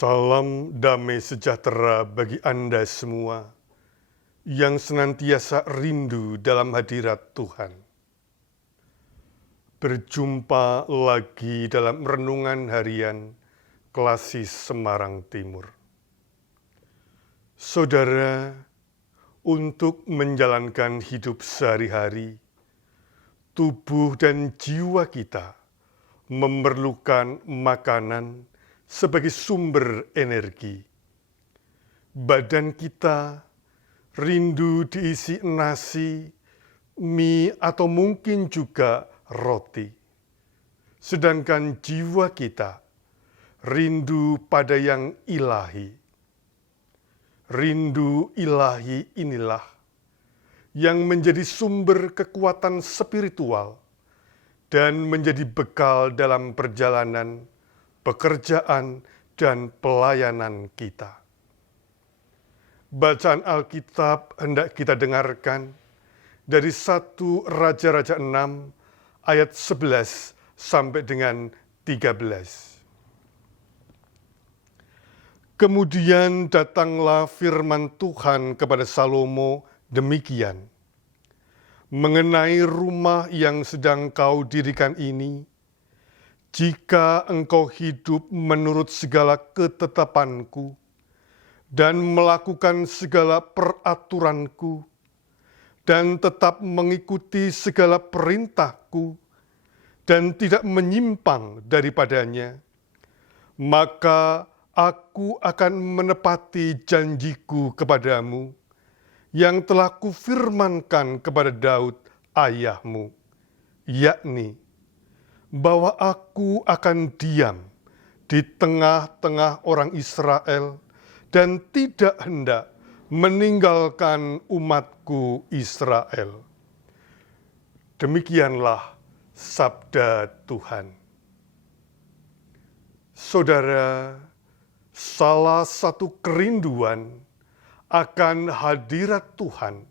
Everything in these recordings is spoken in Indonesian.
Salam damai sejahtera bagi Anda semua yang senantiasa rindu dalam hadirat Tuhan. Berjumpa lagi dalam renungan harian Klasis Semarang Timur. Saudara, untuk menjalankan hidup sehari-hari, tubuh dan jiwa kita memerlukan makanan sebagai sumber energi. Badan kita rindu diisi nasi, mie, atau mungkin juga roti. Sedangkan jiwa kita rindu pada yang ilahi. Rindu ilahi inilah yang menjadi sumber kekuatan spiritual dan menjadi bekal dalam perjalanan pekerjaan, dan pelayanan kita. Bacaan Alkitab hendak kita dengarkan dari 1 Raja-Raja 6 ayat 11 sampai dengan 13. Kemudian datanglah firman Tuhan kepada Salomo demikian, mengenai rumah yang sedang kau dirikan ini, jika engkau hidup menurut segala ketetapanku dan melakukan segala peraturanku dan tetap mengikuti segala perintahku dan tidak menyimpang daripadanya, maka aku akan menepati janjiku kepadamu yang telah kufirmankan kepada Daud ayahmu, yakni bahwa aku akan diam di tengah-tengah orang Israel dan tidak hendak meninggalkan umatku Israel. Demikianlah sabda Tuhan. Saudara, salah satu kerinduan akan hadirat Tuhan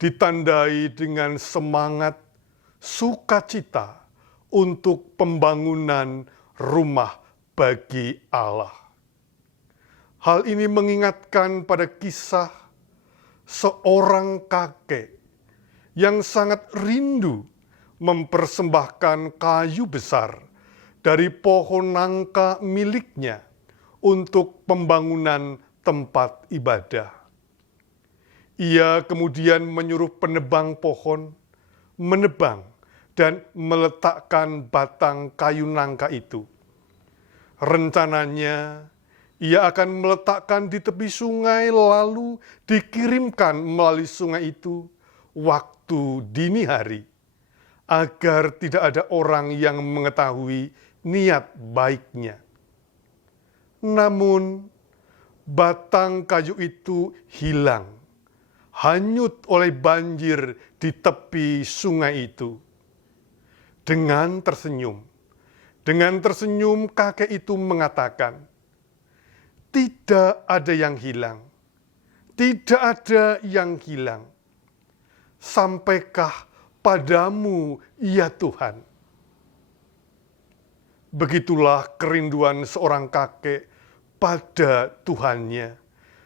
ditandai dengan semangat sukacita untuk pembangunan rumah bagi Allah. Hal ini mengingatkan pada kisah seorang kakek yang sangat rindu mempersembahkan kayu besar dari pohon nangka miliknya untuk pembangunan tempat ibadah. Ia kemudian menyuruh penebang pohon menebang dan meletakkan batang kayu nangka itu. Rencananya, ia akan meletakkan di tepi sungai lalu dikirimkan melalui sungai itu waktu dini hari, agar tidak ada orang yang mengetahui niat baiknya. Namun, batang kayu itu hilang, hanyut oleh banjir di tepi sungai itu. Dengan tersenyum kakek itu mengatakan, tidak ada yang hilang, tidak ada yang hilang. Sampaikah padamu ya Tuhan? Begitulah kerinduan seorang kakek pada Tuhannya,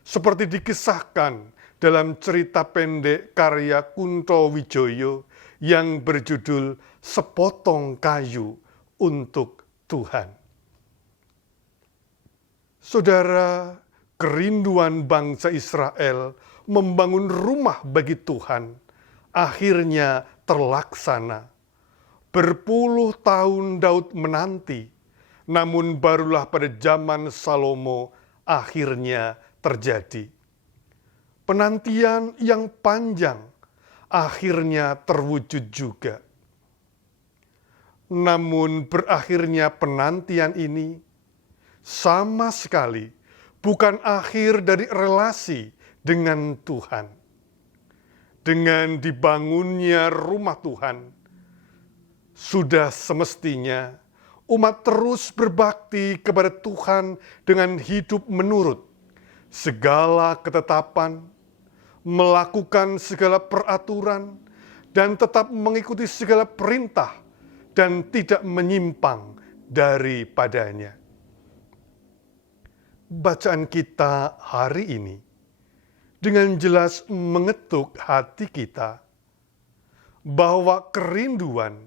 seperti dikisahkan dalam cerita pendek karya Kunto Wijoyo yang berjudul Sepotong Kayu untuk Tuhan. Saudara, kerinduan bangsa Israel membangun rumah bagi Tuhan akhirnya terlaksana. Berpuluh tahun Daud menanti, namun barulah pada zaman Salomo akhirnya terjadi. Penantian yang panjang akhirnya terwujud juga. Namun berakhirnya penantian ini sama sekali bukan akhir dari relasi dengan Tuhan. Dengan dibangunnya rumah Tuhan, sudah semestinya umat terus berbakti kepada Tuhan dengan hidup menurut segala ketetapan, melakukan segala peraturan, dan tetap mengikuti segala perintah dan tidak menyimpang daripadanya. bacaan kita hari ini dengan jelas mengetuk hati kita bahwa kerinduan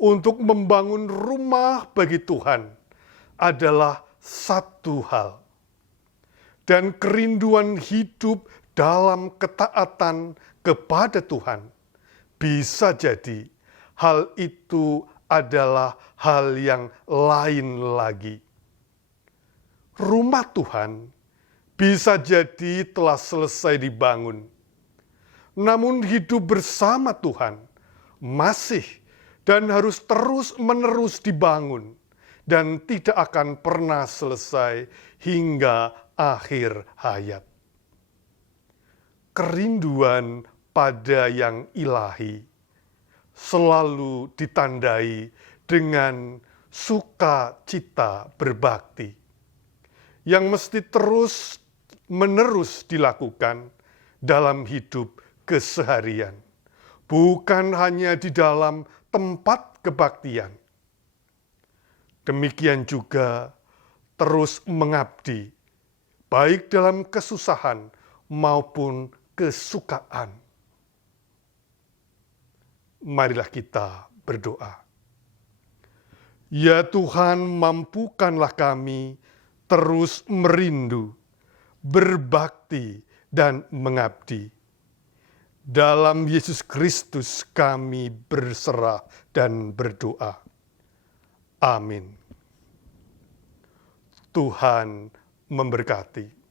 untuk membangun rumah bagi Tuhan adalah satu hal. Dan kerinduan hidup dalam ketaatan kepada Tuhan bisa jadi hal itu adalah hal yang lain lagi. Rumah Tuhan bisa jadi telah selesai dibangun, namun hidup bersama Tuhan masih dan harus terus-menerus dibangun dan tidak akan pernah selesai hingga akhir hayat. Kerinduan pada yang ilahi selalu ditandai dengan sukacita berbakti yang mesti terus-menerus dilakukan dalam hidup keseharian, bukan hanya di dalam tempat kebaktian. Demikian juga terus mengabdi, baik dalam kesusahan maupun kesukaan. Marilah kita berdoa. Ya Tuhan, mampukanlah kami terus merindu, berbakti, dan mengabdi. Dalam Yesus Kristus kami berserah dan berdoa. Amin. Tuhan memberkati.